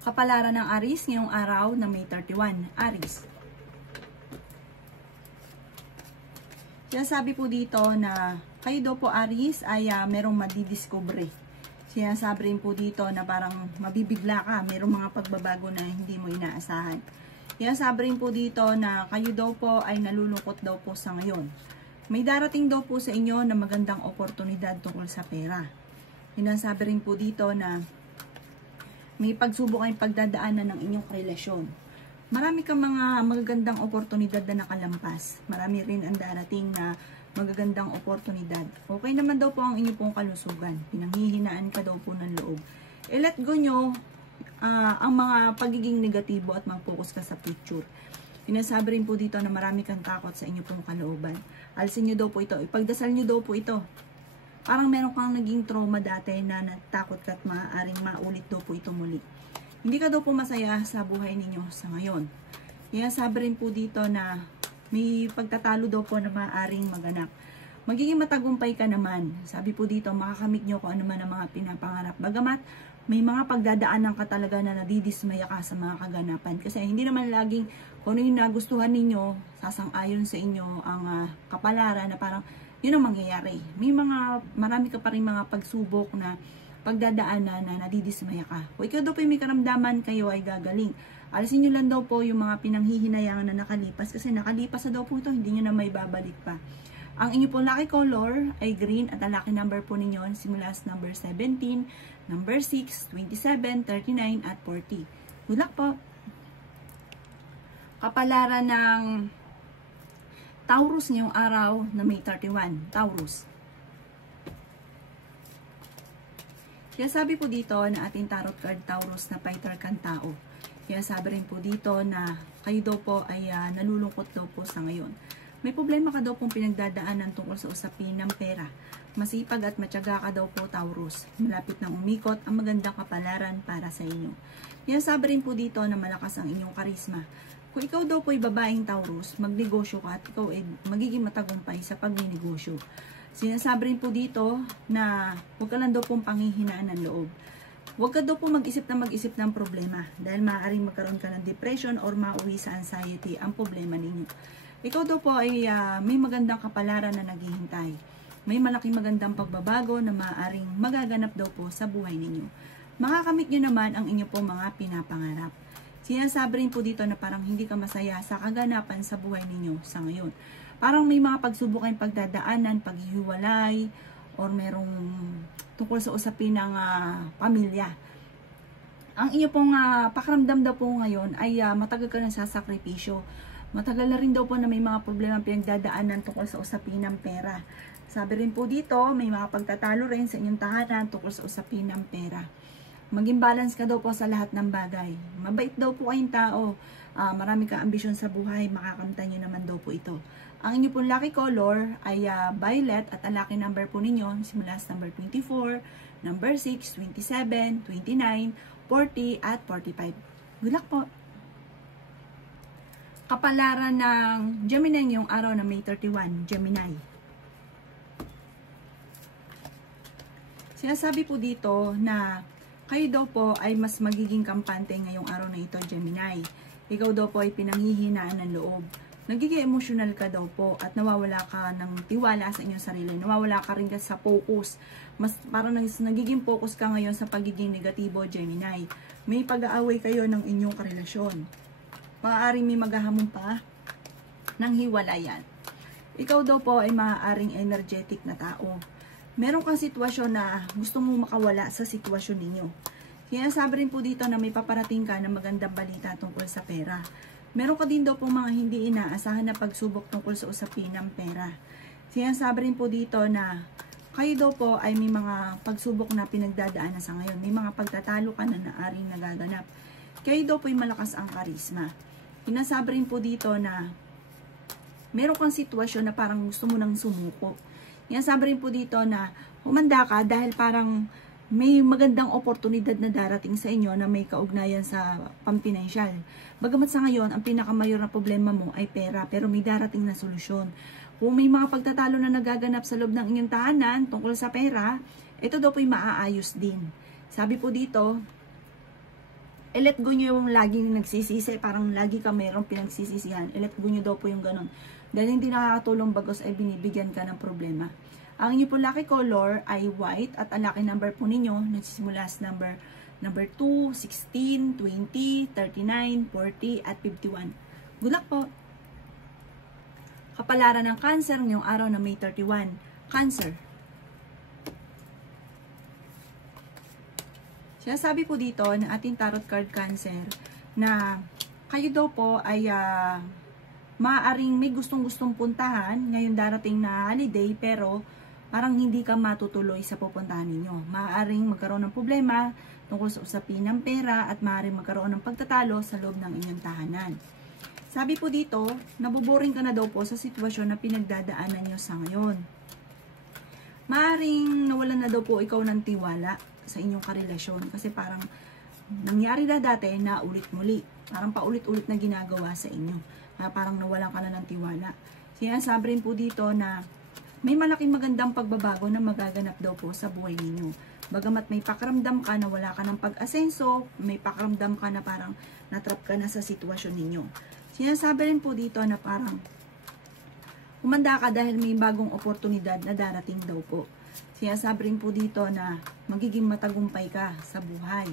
Kapalaran ng Aries ngayong araw na May 31. Aries. Sinasabi po dito na kayo daw po Aries ay merong madidiscover. Sinasabi rin po dito na parang mabibigla ka, merong mga pagbabago na hindi mo inaasahan. Sinasabi rin po dito na kayo daw po ay nalulungkot daw po sa ngayon. May darating daw po sa inyo na magandang oportunidad tungkol sa pera. Sinasabi rin po dito na may pagsubok kayong pagdadaanan ng inyong relasyon. Marami kang mga magagandang oportunidad na nakalampas. Marami rin ang darating na magagandang oportunidad. Okay naman daw po ang inyong pong kalusugan. Pinanghihinaan ka daw po ng loob. I-let go nyo ang mga pagiging negatibo at mag-focus ka sa future. Sinasabi rin po dito na marami kang takot sa inyong pong kalooban. Alisin nyo daw po ito. Ipagdasal nyo daw po ito. Parang meron kang naging trauma dati na natakot ka at maaaring maulit daw po ito muli. Hindi ka daw po masaya sa buhay ninyo sa ngayon. Kaya sabi rin po dito na may pagtatalo daw po na maaaring maganap. Magiging matagumpay ka naman. Sabi po dito, makakamit nyo kung ano man ang mga pinapangarap. Bagamat may mga pagdadaanan ka talaga na nadidismaya ka sa mga kaganapan. Kasi hindi naman laging kung ano yung nagustuhan ninyo, sasang-ayon sa inyo ang kapalaran na parang yun ang mangyayari. Marami ka pa rin mga pagsubok na pagdadaanan na nadidismaya ka. Kung ikaw daw po may karamdaman, kayo ay gagaling. Alisin nyo lang daw po yung mga pinanghihinayangan na nakalipas kasi nakalipas na daw po ito, hindi nyo na may babalik pa. Ang inyo po lucky color ay green at ang lucky number po ninyo simula sa number 17, number 6, 27, 39 at 40. Good luck po! Kapalaran ng Taurus ngayong araw na May 31. Taurus. Kaya sabi po dito na ating tarot card Taurus na fighter kang tao. Kaya sabi rin po dito na kayo daw po ay nalulungkot daw po sa ngayon. May problema ka daw pong pinagdadaanan tungkol sa usapin ng pera. Masipag at matyaga ka daw po Taurus. Malapit nang umikot ang magandang kapalaran para sa inyo. Kaya sabi rin po dito na malakas ang inyong karisma. Kung ikaw daw po ay babaeng Taurus, magnegosyo ka at ikaw ay magiging matagumpay sa pagninegosyo. Sinasabi rin po dito na huwag ka lang daw pong panghihinaan ng loob. Huwag ka daw po mag-isip ng problema dahil maaaring magkaroon ka ng depression or mauwi sa anxiety ang problema ninyo. Ikaw daw po ay may magandang kapalaran na naghihintay. May malaking magandang pagbabago na maaaring magaganap daw po sa buhay ninyo. Makakamit nyo naman ang inyo po mga pinapangarap. Sinasabi rin po dito na parang hindi ka masaya sa kaganapan sa buhay ninyo sa ngayon. Parang may mga pagsubok kayong pagdadaanan, paghihiwalay, or merong tungkol sa usapin ng pamilya. Ang inyo pong pakiramdam daw po ngayon ay matagal ka ng sasakripisyo. Matagal na rin daw po na may mga problema pinagdadaanan tungkol sa usapin ng pera. Sabi rin po dito, may mga pagtatalo rin sa inyong tahanan tungkol sa usapin ng pera. Maging balance ka daw po sa lahat ng bagay. Mabait daw po kayong tao. Marami kang ambisyon sa buhay. Makakamtan nyo naman daw po ito. Ang inyo pong lucky color ay violet at ang lucky number po ninyo simula sa number 24, number 6, 27, 29, 40 at 45. Good luck po! Kapalaran ng Gemini ngayong araw na May 31, Gemini. Sinasabi po dito na kayo daw po ay mas magiging kampante ngayong araw na ito, Gemini. Ikaw daw po ay pinanghihinaan ng loob. Nagiging emotional ka daw po at nawawala ka ng tiwala sa inyong sarili. Nawawala ka rin sa focus. Mas parang nagiging focus ka ngayon sa pagiging negatibo, Gemini. May pag-aaway kayo ng inyong karelasyon. Maaaring may maghahamon pa ng hiwalayan. Ikaw daw po ay maaaring energetic na tao. Meron kang sitwasyon na gusto mong makawala sa sitwasyon ninyo. Kaya sabi rin po dito na may paparating ka ng magandang balita tungkol sa pera. Meron ka din daw po mga hindi inaasahan na pagsubok tungkol sa usapin ng pera. Sinasabi rin po dito na kayo daw po ay may mga pagsubok na pinagdadaanan sa ngayon. May mga pagtatalo ka na naaring nagaganap. Kayo daw po ay malakas ang karisma. Sinasabi rin po dito na meron kang sitwasyon na parang gusto mo nang sumuko. Sinasabi rin po dito na humanda ka dahil parang may magandang oportunidad na darating sa inyo na may kaugnayan sa pampinansyal. Bagamat sa ngayon, ang pinakamayor na problema mo ay pera, pero may darating na solusyon. Kung may mga pagtatalo na nagaganap sa loob ng inyong tahanan tungkol sa pera, ito daw po'y maaayos din. Sabi po dito, I-let go nyo yung laging nagsisisi, parang lagi ka mayroong pinagsisisihan. I-let go nyo daw po yung ganun. Dahil hindi nakakatulong bagos ay binibigyan ka ng problema. Ang inyo po lucky color ay white at ang lucky number po ninyo nagsisimula sa number 2, 16, 20, 39, 40 at 51. Good luck po! Kapalaran ng Cancer ngayong araw na May 31. Cancer. Sinasabi po dito ng ating tarot card Cancer na kayo daw po ay maaaring may gustong-gustong puntahan ngayong darating na holiday pero parang hindi ka matutuloy sa pupuntahan ninyo. Maaaring magkaroon ng problema tungkol sa usapin ng pera at maaaring magkaroon ng pagtatalo sa loob ng inyong tahanan. Sabi po dito, naboboring ka na daw po sa sitwasyon na pinagdadaanan nyo sa ngayon. Maaaring nawalan na daw po ikaw ng tiwala sa inyong karelasyon kasi parang nangyari na dati na ulit muli. Parang paulit-ulit na ginagawa sa inyo. Parang nawalan ka na ng tiwala. Sinasabi rin po dito na may malaking magandang pagbabago na magaganap daw po sa buhay ninyo. Bagamat may pakiramdam ka na wala ka ng pag-asenso, may pakiramdam ka na parang natrap ka na sa sitwasyon ninyo. Sinasabi rin po dito na parang humanda ka dahil may bagong oportunidad na darating daw po. Sinasabi rin po dito na magiging matagumpay ka sa buhay.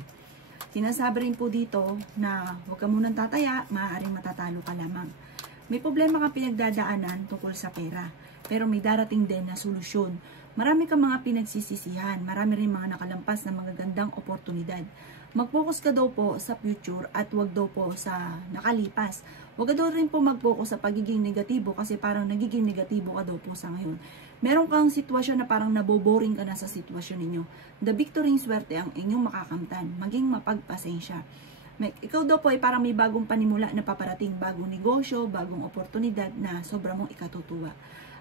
Sinasabi rin po dito na huwag ka munang tataya, maaaring matatalo ka lamang. May problema kang pinagdadaanan tungkol sa pera, pero may darating din na solusyon. Marami kang mga pinagsisisihan, marami rin mga nakalampas na magagandang oportunidad. Mag-focus ka daw po sa future at huwag daw po sa nakalipas. Huwag ka daw rin po mag-focus sa pagiging negatibo kasi parang nagiging negatibo ka daw po sa ngayon. Meron kang sitwasyon na parang naboboring ka na sa sitwasyon ninyo. The victory swerte ang inyong makakamtan. Maging mapagpasensya. Ikaw daw po ay parang may bagong panimula na paparating, bagong negosyo, bagong oportunidad na sobra mong ikatutuwa.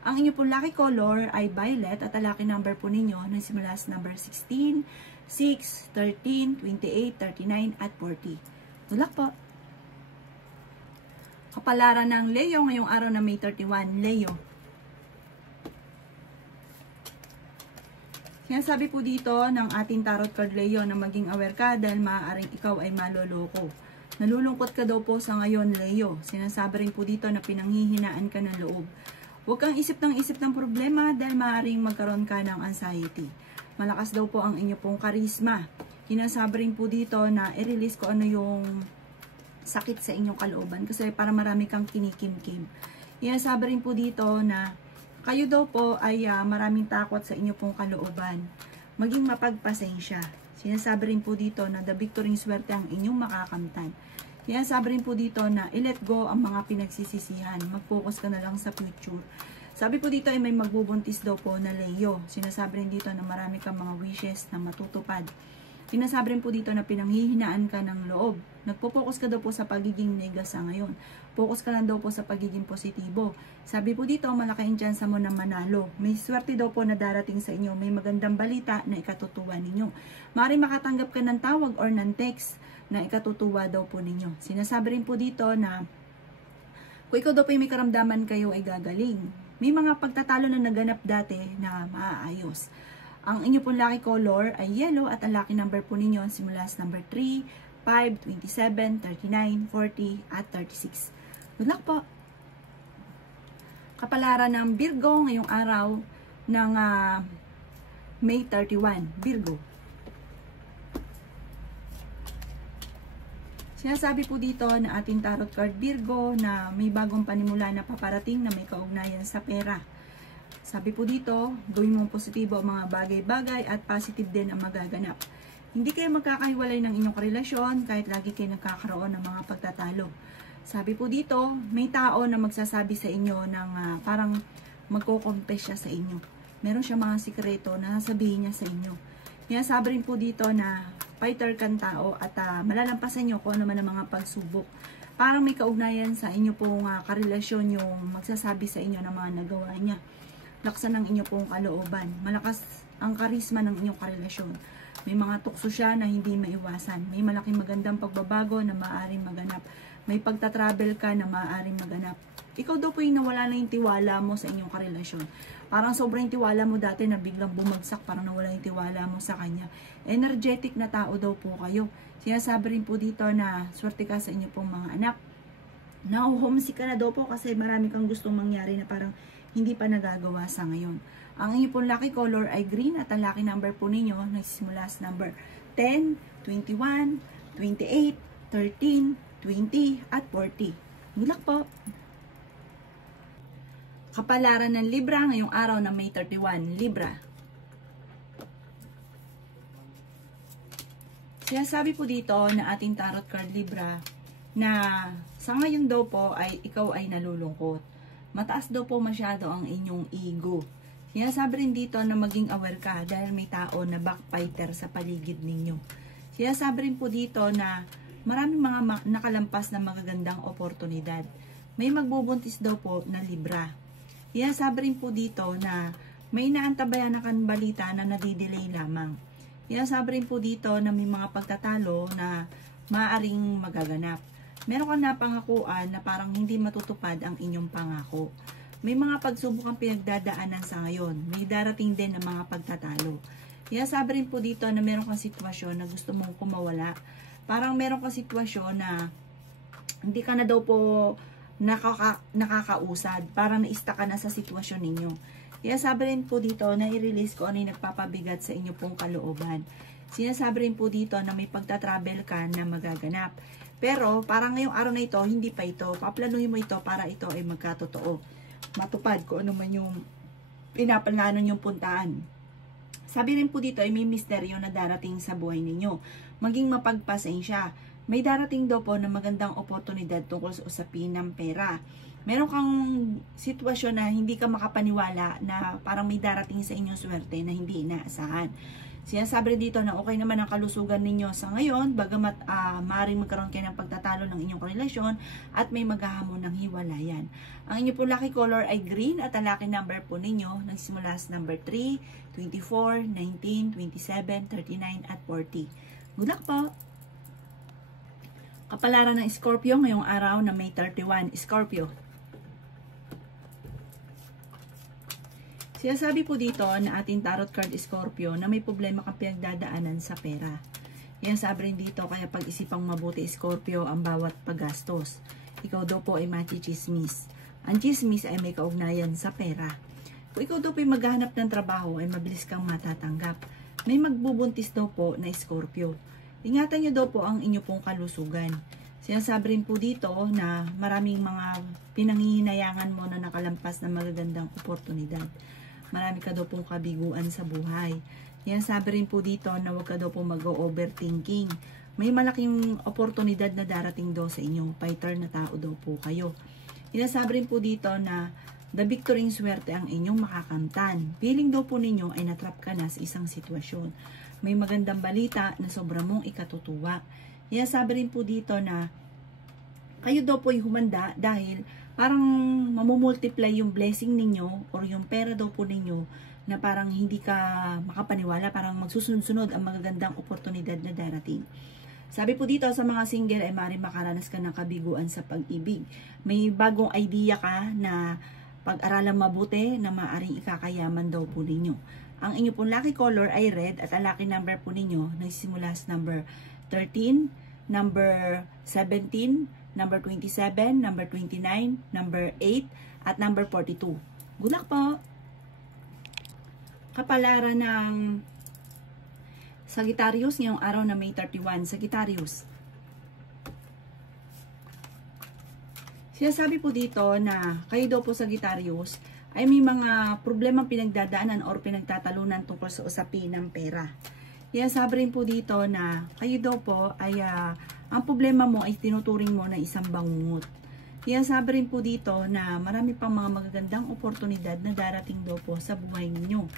Ang inyo pong lucky color ay violet at ang lucky number po ninyo na simula sa number 16, 6, 13, 28, 39 at 40. Good luck po! Kapalaran ng Leo ngayong araw na May 31. Leo. Sinasabi po dito ng ating tarot card Leo na maging aware ka dahil maaaring ikaw ay maloloko. Nalulungkot ka daw po sa ngayon Leo. Sinasabi rin po dito na pinanghihinaan ka ng loob. Huwag kang isip ng problema dahil maaaring magkaroon ka ng anxiety. Malakas daw po ang inyo pong karisma. Sinasabi rin po dito na i-release ko ano yung sakit sa inyong kalooban kasi para marami kang kinikim-kim. Sinasabi rin po dito na kayo daw po ay maraming takot sa inyo pong kalooban. Maging mapagpasensya. Sinasabi rin po dito na the victory swerte ang inyong makakamtan. Sinasabi rin po dito na i-let go ang mga pinagsisisihan. Mag-focus ka na lang sa future. Sabi po dito ay may magbubuntis daw po na Leo. Sinasabi rin dito na marami kang mga wishes na matutupad. Sinasabi rin po dito na pinanghihinaan ka ng loob. Nagpo-focus ka daw po sa pagiging negasa ngayon. Focus ka lang daw po sa pagiging positibo. Sabi po dito, malaki ang tsansa mo na manalo. May swerte daw po na darating sa inyo. May magandang balita na ikatutuwa ninyo. Maaaring makatanggap ka ng tawag or ng text na ikatutuwa daw po ninyo. Sinasabi rin po dito na kung ikaw daw po may karamdaman kayo ay gagaling. May mga pagtatalo na naganap dati na maaayos. Ang inyo pong lucky color ay yellow at ang lucky number po ninyo simula sa number 3, 5, 27, 39, 40 at 36. Good luck po! Kapalaran ng Virgo ngayong araw ng May 31. Virgo. Sinasabi po dito na ating tarot card Virgo na may bagong panimula na paparating na may kaugnayan sa pera. Sabi po dito, gawin mong positibo ang mga bagay-bagay at positive din ang magaganap. Hindi kayo magkakahiwalay ng inyong relasyon kahit lagi kayo nagkakaroon ng mga pagtatalo. Sabi po dito, may tao na magsasabi sa inyo ng parang magko-confess siya sa inyo. Meron siya mga sikreto na sasabihin niya sa inyo. Kaya sabi rin po dito na fighter kang tao at malalampasan nyo kung ano man ang mga pagsubok. Parang may kaugnayan sa inyo pong karelasyon yung magsasabi sa inyo ng mga nagawa niya. Laksan ng inyo pong kalooban. Malakas ang karisma ng inyong karelasyon. May mga tukso siya na hindi maiwasan. May malaking magandang pagbabago na maaaring maganap. May pagta-travel ka na maaaring maganap. Ikaw daw po yung nawala na yung tiwala mo sa inyong karelasyon. Parang sobrang tiwala mo dati na biglang bumagsak. Parang nawala yung tiwala mo sa kanya. Energetic na tao daw po kayo. Sinasabi rin po dito na swerte ka sa inyo pong mga anak. Na-homesick ka na daw po kasi marami kang gustong mangyari na parang hindi pa nagagawa sa ngayon. Ang inyo pong lucky color ay green at ang lucky number po ninyo nagsisimula sa number 10, 21, 28, 13, 20, at 40. Good luck po! Kapalaran ng Libra ngayong araw na May 31, Libra. Sinasabi po dito na ating tarot card Libra na sa ngayon daw po ay ikaw ay nalulungkot. Mataas daw po masyado ang inyong ego. Sinasabi rin dito na maging aware ka dahil may tao na backbiter sa paligid ninyo. Sinasabi rin po dito na maraming mga nakalampas na magagandang oportunidad. May magbubuntis daw po na Libra. Sinasabi rin po dito na may inaantabayan na balita na nadidelay lamang. Sinasabi rin po dito na may mga pagtatalo na maaaring magaganap. Meron kang napangakuan na parang hindi matutupad ang inyong pangako. May mga pagsubok ang pinagdadaanan sa ngayon. May darating din na mga pagtatalo. Sinasabi rin po dito na meron kang sitwasyon na gusto mong kumawala. Parang meron kang sitwasyon na hindi ka na daw po nakakausad, parang na-stuck ka na sa sitwasyon ninyo. Kaya sabi rin po dito na i-release ko ano yung nagpapabigat sa inyo pong kalooban. Sinasabi rin po dito na may pagta-travel ka na magaganap. Pero parang ngayong araw na ito, hindi pa ito. Paplanuhin mo ito para ito ay magkatotoo. Matupad ko ano man yung pinaplano yung puntaan. Sabi rin po dito ay may misteryo na darating sa buhay ninyo. Maging mapagpasensya. May darating daw po na magandang oportunidad tungkol sa usapin ng pera. Meron kang sitwasyon na hindi ka makapaniwala na parang may darating sa inyong swerte na hindi inaasahan. Sinasabi dito na okay naman ang kalusugan ninyo sa ngayon, bagamat maaaring magkaroon kayo ng pagtatalo ng inyong relasyon at may maghahamon ng hiwalayan. Ang inyong po lucky color ay green at ang lucky number po ninyo nagsimula sa number 3, 24, 19, 27, 39, at 40. Good luck po! Kapalaran ng Scorpio ngayong araw na May 31, Scorpio. Sinasabi po dito na ating tarot card Scorpio na may problema kang pinagdadaanan sa pera. Sinasabi rin dito kaya pag-isipang mabuti Scorpio ang bawat paggastos. Ikaw daw po ay machichismis. Ang chismis ay may kaugnayan sa pera. Kung ikaw daw po ay maghahanap ng trabaho ay mabilis kang matatanggap. May magbubuntis daw po na Scorpio. Ingatan nyo daw po ang inyo pong kalusugan. Sinasabi rin po dito na maraming mga pinanghihinayangan mo na nakalampas na magagandang oportunidad. Marami ka daw pong kabiguan sa buhay. Sinasabi rin po dito na huwag ka daw pong mag-overthinking. May malaking oportunidad na darating daw sa inyong fighter na tao daw po kayo. Sinasabi rin po dito na the victory swerte ang inyong makakamtan. Feeling daw po ninyo ay natrap ka na sa isang sitwasyon. May magandang balita na sobra mong ikatutuwa. Sinasabi rin po dito na kayo daw po ay humanda dahil parang mamumultiply yung blessing ninyo or yung pera daw po ninyo na parang hindi ka makapaniwala, parang magsusunod-sunod ang magagandang oportunidad na darating. Sabi po dito sa mga single ay maaaring makaranas ka ng kabiguan sa pag-ibig. May bagong idea ka na pag-aralang mabuti na maaaring ikakayaman daw po ninyo. Ang inyo pong lucky color ay red at ang lucky number po ninyo nagsisimula sa number 13, number 17, number 27, number 29, number 8, at number 42. Good luck po! Kapalaran ng Sagittarius ngayong araw na May 31. Sagittarius. Sinasabi po dito na kayo daw po Sagittarius ay may mga problemang pinagdadaanan or pinagtatalunan tungkol sa usapin ng pera. Kaya sabi rin po dito na kayo daw po ay ang problema mo ay tinuturing mo na isang bangungot. Kaya sabi rin po dito na marami pang mga magagandang oportunidad na darating daw po sa buhay ninyo.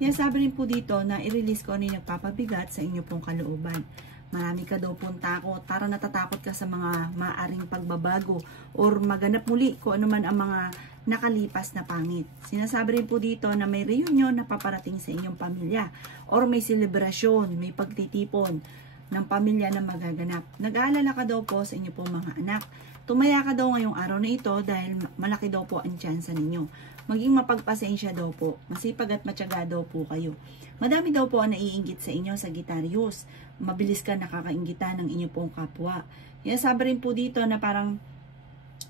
Kaya sabi rin po dito na i-release ko ano yung nagpapabigat sa inyo pong kalooban. Marami ka daw pong takot, parang natatakot ka sa mga maaring pagbabago or maganap muli kung ano man ang mga nakalipas na pangit. Sinasabi rin po dito na may reunion na paparating sa inyong pamilya or may selebrasyon, may pagtitipon. ng pamilya na magaganap. Nag-aalala ka daw po sa inyo pong mga anak. Tumaya ka daw ngayong araw na ito dahil malaki daw po ang tsansa ninyo. Maging mapagpasensya daw po. Masipag at matyaga daw po kayo. Madami daw po ang naiinggit sa inyo, Sagittarius. Mabilis ka nakakainggitan ng inyo pong kapwa. Kaya sabi rin po dito na parang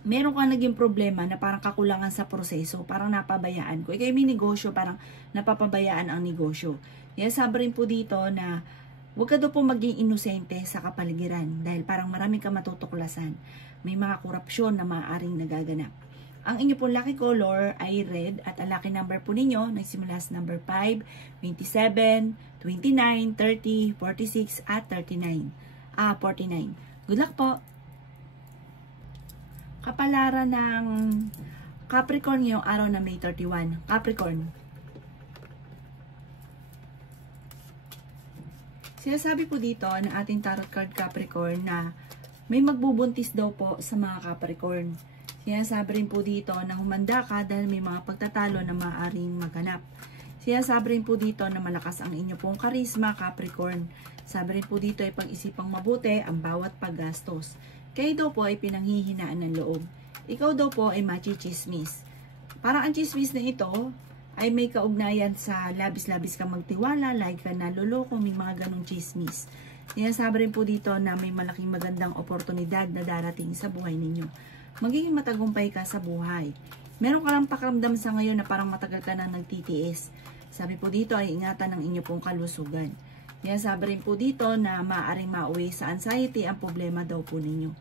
meron kang naging problema na parang kakulangan sa proseso, parang napabayaan ko. Ikay may negosyo, parang napapabayaan ang negosyo. Kaya sabi rin po dito na huwag ka daw po maging inosente sa kapaligiran dahil parang marami ka matutuklasan. May mga korupsyon na maaaring nagaganap. Ang inyo pong lucky color ay red at ang lucky number po ninyo nagsimula sa number 5, 27, 29, 30, 46 at 49. 49. Good luck po! Kapalaran ng Capricorn ngayong araw na May 31. Capricorn. Sinasabi po dito ng ating tarot card Capricorn na may magbubuntis daw po sa mga Capricorn. Sinasabi rin po dito na humanda ka dahil may mga pagtatalo na maaaring maganap. Sinasabi rin po dito na malakas ang inyo pong karisma, Capricorn. Sabi rin po dito ay pag-isipang mabuti ang bawat paggastos. Kayo daw po ay pinanghihinaan ng loob. Ikaw daw po ay machichismis. Parang ang chismis na ito ay may kaugnayan sa labis-labis ka magtiwala, like ka naloloko, may mga ganong chismis. Sinasabi rin po dito na may malaking magandang oportunidad na darating sa buhay ninyo. Magiging matagumpay ka sa buhay. Meron ka lang pakiramdam sa ngayon na parang matagal ka nang nagtitiis. Sabi po dito ay ingatan ng inyo pong kalusugan. Kaya sabi rin po dito na maaaring mauwi sa anxiety ang problema daw po ninyo.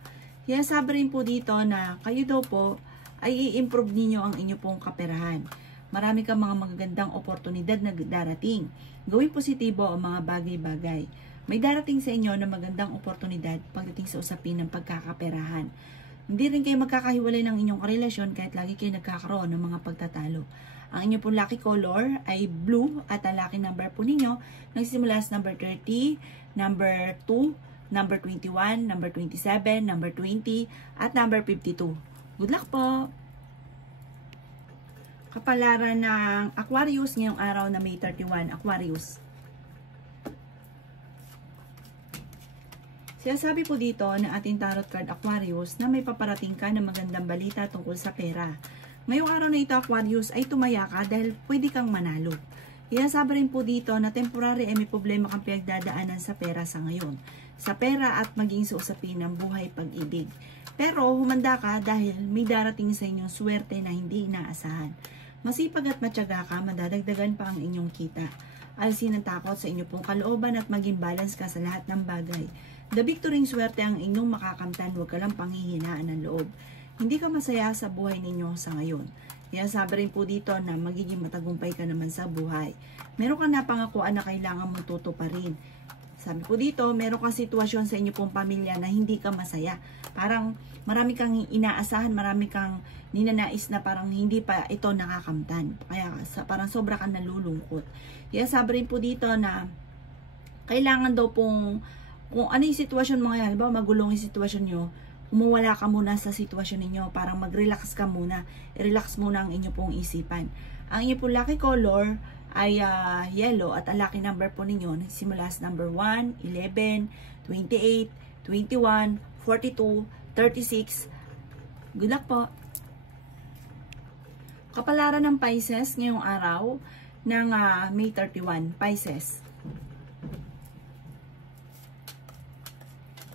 Kaya sabi rin po dito na kayo daw po ay i-improve ninyo ang inyo pong kaperahan. Marami kang mga magagandang oportunidad na darating. Gawin positibo ang mga bagay-bagay. May darating sa inyo na magandang oportunidad pagdating sa usapin ng pagkakaperahan. Hindi rin kayo magkakahiwalay ng inyong karelasyon kahit lagi kayo nagkakaroon ng mga pagtatalo. Ang inyo pong lucky color ay blue at ang lucky number po ninyo nagsimula sa number 30, number 2, number 21, number 27, number 20, at number 52. Good luck po! Kapalaran ng Aquarius ngayong araw na May 31, Aquarius. Sinasabi po dito ng ating tarot card Aquarius na may paparating ka na magandang balita tungkol sa pera. Ngayong araw na ito Aquarius ay tumaya ka dahil pwede kang manalo. Sinasabi rin po dito na temporary ay may problema kang pinagdadaanan sa pera sa ngayon. Sa pera at maging sa usapin ng buhay pag-ibig. Pero humanda ka dahil may darating sa inyong swerte na hindi inaasahan. Masipag at matyaga ka, madadagdagan pa ang inyong kita. Alisin ang takot sa inyong pong kalooban at maging balance ka sa lahat ng bagay. The victory swerte ang inyong makakamtan, huwag ka lang panghihinaan ng loob. Hindi ka masaya sa buhay ninyo sa ngayon. Kaya sabi rin po dito na magiging matagumpay ka naman sa buhay. Meron ka na pangakuan na kailangan mong tutuparin. Sabi po dito, meron kang sitwasyon sa inyo pong pamilya na hindi ka masaya. Parang marami kang inaasahan, marami kang ninanais na parang hindi pa ito nakakamtan. Kaya parang sobra kang nalulungkot. Kaya sabi rin po dito na kailangan daw pong kung ano yung sitwasyon mo ngayon, halimbawa magulong yung sitwasyon nyo, umuwala ka muna sa sitwasyon ninyo, parang mag-relax ka muna, i-relax muna ang inyo pong isipan. Ang inyo pong lucky color ay yellow at ang lucky number po ninyo, nagsimula sa number 1, 11, 28, 21, 42, 36. Good luck po! Kapalaran ng Pisces ngayong araw ng May 31, Pisces.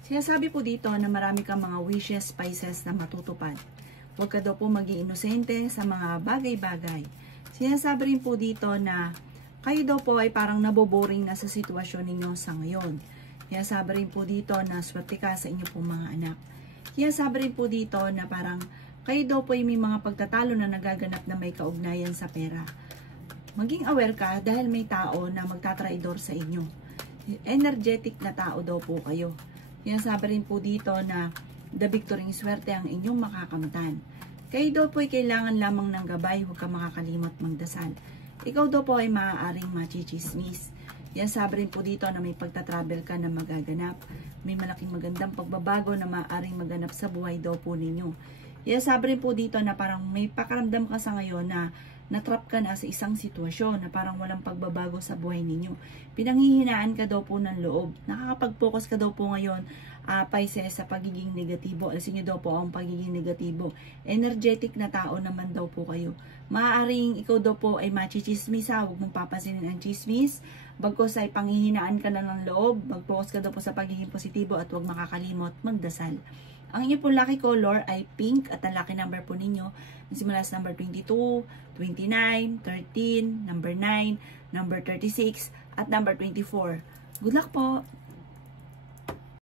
Sinasabi po dito na marami kang mga wishes, Pisces, na matutupad. Huwag ka daw po maging inosente sa mga bagay-bagay. Sinasabi rin po dito na kayo daw po ay parang naboboring na sa sitwasyon ninyo sa ngayon. Sinasabi rin po dito na swerte ka sa inyo pong mga anak. Sinasabi rin po dito na parang kayo daw po ay may mga pagtatalo na nagaganap na may kaugnayan sa pera. Maging aware ka dahil may tao na magtatraidor sa inyo. Energetic na tao daw po kayo. Sinasabi rin po dito na the victory swerte ang inyong makakamtan. Kayo daw po ay kailangan lamang ng gabay, huwag ka makakalimot magdasal. Ikaw daw po ay maaaring machichismis. Sinasabi rin po dito na may pagtatravel ka na magaganap. May malaking magandang pagbabago na maaaring maganap sa buhay daw po ninyo. Sinasabi rin po dito na parang may pakaramdam ka sa ngayon na natrap ka na sa isang sitwasyon na parang walang pagbabago sa buhay ninyo. Pinanghihinaan ka daw po ng loob. Nakakapag-focus ka daw po ngayon, Pisces, sa pagiging negatibo. Alisin nyo daw po ang pagiging negatibo. Energetic na tao naman daw po kayo. Maaaring ikaw daw po ay machichismis, huwag mong papansinin ang chismis. Bagkos ay panghihinaan ka na ng loob. Mag-focus ka daw po sa pagiging positibo at huwag makakalimot magdasal. Ang inyo po lucky color ay pink at ang lucky number po ninyo simula sa number 22, 29, 13, number 9, number 36, at number 24. Good luck po!